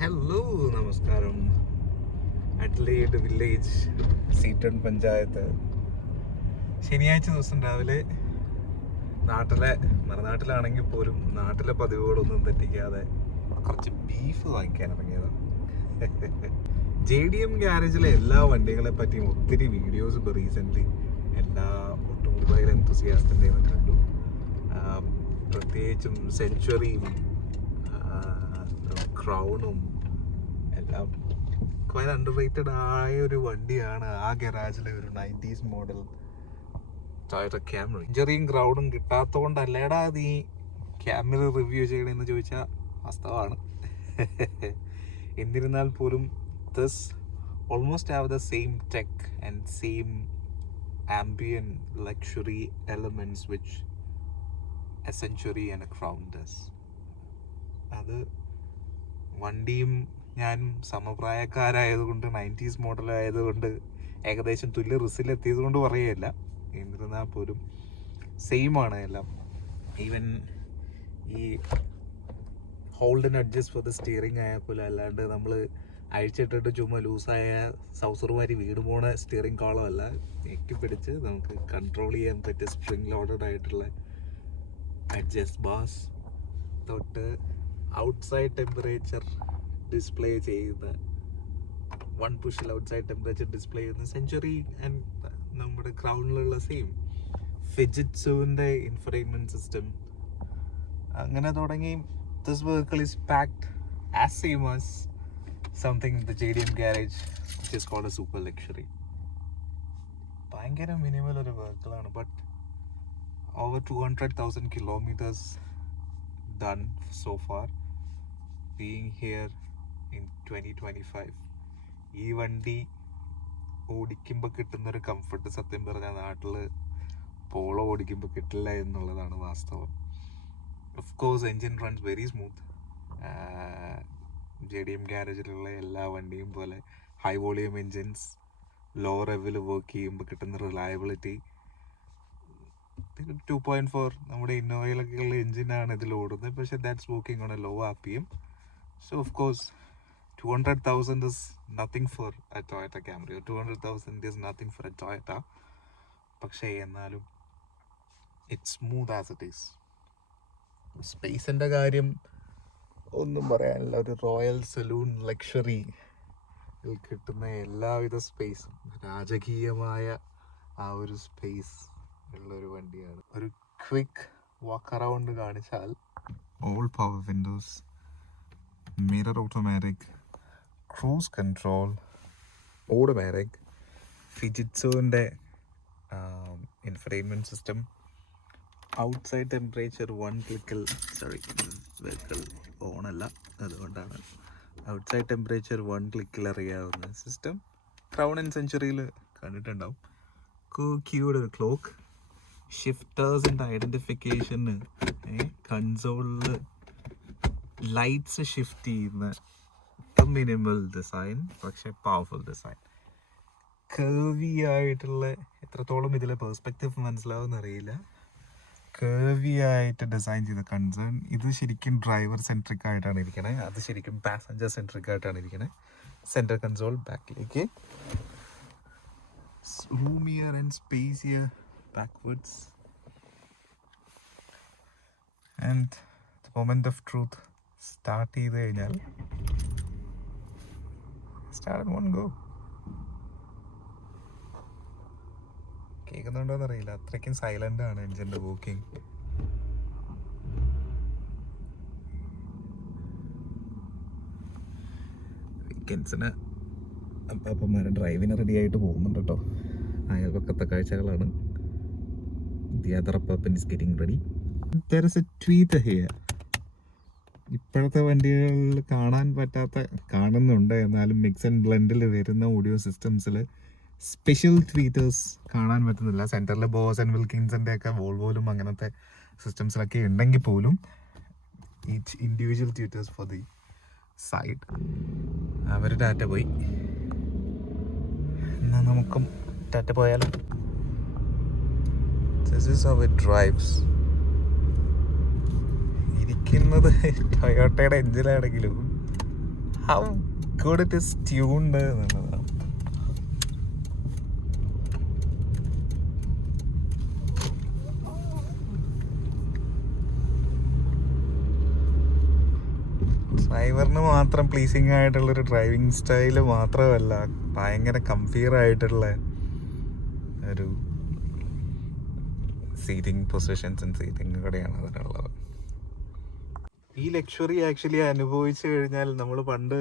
Hello നമസ്കാരം. Adelaide village Seaton panchayat. ശനിയാഴ്ച ദിവസം രാവിലെ നാട്ടിലെ മറുനാട്ടിലാണെങ്കിൽ പോലും നാട്ടിലെ പതിവുകളൊന്നും തെറ്റിക്കാതെ കുറച്ച് ബീഫ് വാങ്ങിക്കാൻ ഇറങ്ങിയതാണ് ജെ ഡി എം ഗ്യാരേജിലെ എല്ലാ വണ്ടികളെ പറ്റിയും ഒത്തിരി വീഡിയോസ് ഇപ്പോൾ റീസെന്റ്ലി എല്ലാ ഓട്ടോമൊബൈൽ എൻതുസിയാസ്റ്റിന്റെയും കണ്ടു. പ്രത്യേകിച്ചും സെഞ്ചുറിയും ക്രൗണും എല്ലാം ക്വയർ അണ്ടർ റേറ്റഡ് ആയ ഒരു വണ്ടിയാണ് ആ ഗരാജിലെ ഒരു നയന്റീസ് മോഡൽ ടൊയോട്ട ക്യാമറ ഇഞ്ചറിയും ക്രൗഡും കിട്ടാത്തതുകൊണ്ടല്ലേടാ നീ ക്യാമറ റിവ്യൂ ചെയ്യണമെന്ന് ചോദിച്ചാൽ വാസ്തവമാണ് എന്നിരുന്നാൽ പോലും does almost have the same tech and same ambience luxury elements which a Century and a Crown does അത് വണ്ടിയും ഞാനും സമപ്രായക്കാരായതുകൊണ്ട് നയന്റീസ് മോഡൽ ആയതുകൊണ്ട് ഏകദേശം തുല്യ റിസിലെത്തിയത് കൊണ്ട് പറയുകയല്ല. എന്നിരുന്നാൽ പോലും സെയിമാണ് എല്ലാം. ഈവൻ ഈ ഹോൾഡിന് അഡ്ജസ്റ്റ് ഫോർ ദ സ്റ്റിയറിംഗ് ആയാൽ പോലും അല്ലാണ്ട് നമ്മൾ അഴിച്ചിട്ടിട്ട് ചുമ്മാ ലൂസായ സൗസർമാരി വീട് പോണ സ്റ്റിയറിംഗ് അല്ല. ഞെക്കി പിടിച്ച് നമുക്ക് കൺട്രോൾ ചെയ്യാൻ പറ്റിയ സ്പ്രിംഗ് ലോഡഡ് ആയിട്ടുള്ള അഡ്ജസ്റ്റ് ബാസ് തൊട്ട് ഔട്ട്സൈഡ് ടെമ്പറേച്ചർ ഡിസ്പ്ലേ ചെയ്യുന്ന വൺ പുഷിൽ ഔട്ട്സൈഡ് ടെമ്പറേച്ചർ ഡിസ്പ്ലേ ചെയ്യുന്ന സെഞ്ചുറി ആൻഡ് നമ്മുടെ ക്രൗണിലുള്ള സെയിം ഫിജിറ്റ്സുവിന്റെ ഇൻഫർടൈൻമെന്റ് സിസ്റ്റം അങ്ങനെ തുടങ്ങി this vehicle is packed as same as something the J D M garage which is called a super luxury ഭയങ്കര minimal ഒരു വെഹിക്കിളാണ് but over 200,000 kilometers done so far being here in 2025 ഈ വണ്ടി ഓടിക്കുമ്പോൾ കിട്ടുന്നൊരു comfort സത്യം പറഞ്ഞാൽ നാട്ടിൽ പോളോ ഓടിക്കുമ്പോൾ കിട്ടില്ല എന്നുള്ളതാണ് വാസ്തവം. Of course engine runs very smooth J D M ഗ്യാരേജിലുള്ള എല്ലാ വണ്ടിയും പോലെ ഹൈ വോളിയം എൻജിൻസ് ലോ റെവിൽ വർക്ക് ചെയ്യുമ്പോൾ കിട്ടുന്ന റിലയബിലിറ്റി ടു പോയിന്റ് ഫോർ നമ്മുടെ ഇന്നോവയിലൊക്കെ ഉള്ള എഞ്ചിനാണ് ഇതിൽ ഓടുന്നത്. പക്ഷെ that's working on a low R P M so of course two hundred thousand is nothing for a Toyota Camry two hundred thousand is nothing for a Toyota പക്ഷേ എന്നാലും it's smooth as it is സ്പേസിന്റെ കാര്യം ഒന്നും പറയാനില്ല. ഒരു royal salon luxury കിട്ടുന്ന എല്ലാവിധ സ്പേസും രാജകീയമായ ആ ഒരു സ്പേസ് ഉള്ള ഒരു വണ്ടിയാണ്. ഒരു ക്വിക്ക് വാക്ക് അറൗണ്ട് കാണിച്ചാൽ all power windows mirror automatic cruise control automatic ഫിജിറ്റ്സുവിന്റെ infotainment system outside temperature one ക്ലിക്കിൽ സോറി വെഹിക്കിൾ ഓണല്ല അതുകൊണ്ടാണ്. ഔട്ട്സൈഡ് ടെമ്പറേച്ചർ വൺ ക്ലിക്കിൽ അറിയാവുന്ന സിസ്റ്റം ക്രൗൺ ആൻഡ് സെഞ്ചുറിയിൽ കണ്ടിട്ടുണ്ടാവും. ക്യൂഡ് ക്ലോക്ക് ഷിഫ്റ്റേഴ്സിന്റെ ഐഡന്റിഫിക്കേഷന് കൺസോളിൽ ലൈറ്റ്സ് ഷിഫ്റ്റ് ചെയ്യുന്ന മിനിമൽ ഡിസൈൻ പക്ഷേ പവർഫുൾ ഡിസൈൻ കേവി ആയിട്ടുള്ള എത്രത്തോളം ഇതിലെ പേഴ്സ്പെക്റ്റീവ് മനസ്സിലാവുമെന്ന് അറിയില്ല. കേവി ആയിട്ട് ഡിസൈൻ ചെയ്ത കൺസേൺ ഇത് ശരിക്കും ഡ്രൈവർ സെൻട്രിക് ആയിട്ടാണ് ഇരിക്കണേ. അത് ശരിക്കും പാസഞ്ചർ സെൻട്രിക് ആയിട്ടാണ് ഇരിക്കണേ. സെന്റർ കൺസോൾ ബാക്കിലേക്ക് roomier and spacier backwards. And the moment of truth start ചെയ്ത് കഴിഞ്ഞാൽ സ്റ്റാർട്ട് വൺ ഗോ കേൾക്കുന്നുണ്ടോന്ന് അറിയില്ല അത്രയ്ക്കും സൈലന്റ് ആണ് എൻജിന്റെ വോക്കിംഗ് വീക്കെൻഡ്സിന് അപ്പാപ്പന്മാരെ ഡ്രൈവിന് റെഡി ആയിട്ട് പോകുന്നുണ്ട് കേട്ടോ അയൽപക്കത്തെ കാഴ്ചകളാണ്. The other Pappan is getting ready there is a tweet here ഇപ്പോഴത്തെ വണ്ടികളിൽ കാണാൻ പറ്റാത്ത കാണുന്നുണ്ട്. എന്നാലും മിക്സ് ആൻഡ് ബ്ലെൻഡിൽ വരുന്ന ഓഡിയോ സിസ്റ്റംസിൽ സ്പെഷ്യൽ ട്വീറ്റേഴ്സ് കാണാൻ പറ്റുന്നില്ല. സെന്ററിൽ ബോസ് ആൻഡ് വിൽക്കിൻസിന്റെ ഒക്കെ വോൾവോലും അങ്ങനത്തെ സിസ്റ്റംസിലൊക്കെ ഉണ്ടെങ്കിൽ പോലും each individual tweeters for the side our data പോയി. എന്നാൽ നമുക്കും ടാറ്റ പോയാലോ? ദിസ് ഈസ് അവർ ഡ്രൈവ്സ് ഇരിക്കുന്നത് ടൊയോട്ടയുടെ എഞ്ചിലാണെങ്കിലും how good it is tuned എന്നുള്ളതാണ്. ഡ്രൈവറിന് മാത്രം പ്ലീസിങ് ആയിട്ടുള്ളൊരു ഡ്രൈവിംഗ് സ്റ്റൈൽ മാത്രമല്ല ഭയങ്കര കംഫിയർ ആയിട്ടുള്ള ഒരു സീറ്റിംഗ് പൊസിഷൻസും സീറ്റിംഗ് കൂടെയാണ് അതിനുള്ളത്. ഈ ലക്ഷറി ആക്ച്വലി അനുഭവിച്ചു കഴിഞ്ഞാൽ നമ്മൾ പണ്ട്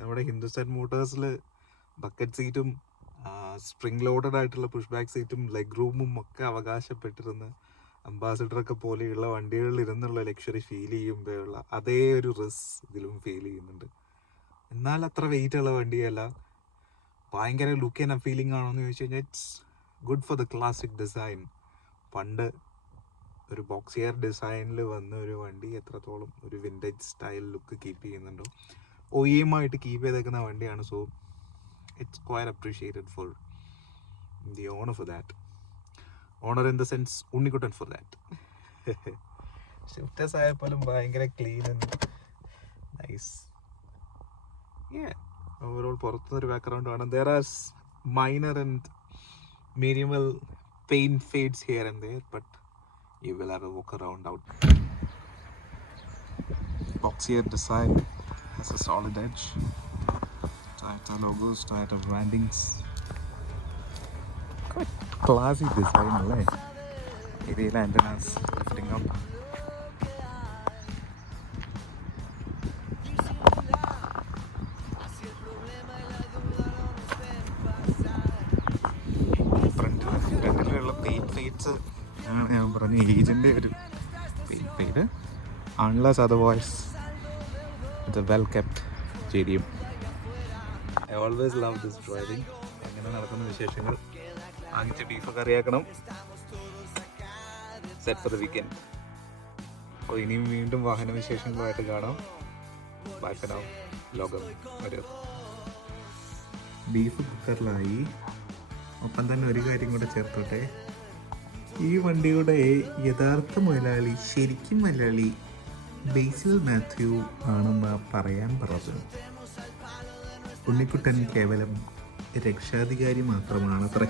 നമ്മുടെ ഹിന്ദുസ്ഥാൻ മോട്ടേഴ്സിൽ ബക്കറ്റ് സീറ്റും സ്പ്രിംഗ് ലോഡഡ് ആയിട്ടുള്ള പുഷ് ബാക്ക് സീറ്റും ലെഗ് റൂമും ഒക്കെ അവകാശപ്പെട്ടിരുന്ന അംബാസിഡർ ഒക്കെ പോലെയുള്ള വണ്ടികളിൽ ഇരുന്നുള്ള ലക്ഷറി ഫീൽ ചെയ്യുമ്പോഴുള്ള അതേ ഒരു റിസ് ഇതിലും ഫീൽ ചെയ്യുന്നുണ്ട്. എന്നാൽ അത്ര വെയിറ്റ് ഉള്ള വണ്ടിയല്ല. ഭയങ്കര ലുക്ക് ആൻഡ് ഫീലിംഗ് ആണോ എന്ന് ചോദിച്ചു കഴിഞ്ഞാൽ it's good for the classic design പണ്ട് ഒരു ബോക്സിയർ ഡിസൈനിൽ വന്ന ഒരു വണ്ടി എത്രത്തോളം ഒരു വിന്റേജ് സ്റ്റൈൽ ലുക്ക് കീപ്പ് ചെയ്യുന്നുണ്ടോ. ഒ ആയിട്ട് കീപ്പ് ചെയ്തേക്കുന്ന വണ്ടിയാണ്. So it's quite appreciated for the owner for that owner in the sense Unnikuttan for that shifters ആയപ്പോലും ഭയങ്കര ക്ലീൻ നൈസ് ഓവറോൾ പുറത്തുനിന്നൊരു ബാക്ക്ഗ്രൗണ്ട് ആണ്. There are minor and minimal paint fades here and there, but you will have a walk around out. Boxier design has a solid edge. Toyota logos, Toyota brandings. Quite classy design, eh? right? Aerial antennas lifting up. Fade unless otherwise it's a well kept stadium I always love this driving അങ്ങനെ നടക്കുന്ന വിശേഷങ്ങൾ? വാങ്ങിച്ച് beef കറിയാക്കണം set for the weekend അപ്പോൾ ഇനിയും വീണ്ടും വാഹന വിശേഷങ്ങളുമായിട്ട് കാണാം. ബാക്കനാവും ലോകം ഒരു ബീഫ് കുക്കറിലായി ഒപ്പം തന്നെ ഒരു കാര്യം കൂടെ ചേർത്തോട്ടെ. ഈ വണ്ടിയുടെ യഥാർത്ഥ മുതലാളി ശരിക്കും മുതലാളി ബേസിൽ മാത്യു ആണെന്ന് പറയാൻ പറഞ്ഞു ഉണ്ണിക്കുട്ടൻ കേവലം രക്ഷാധികാരി മാത്രമാണത്രേ.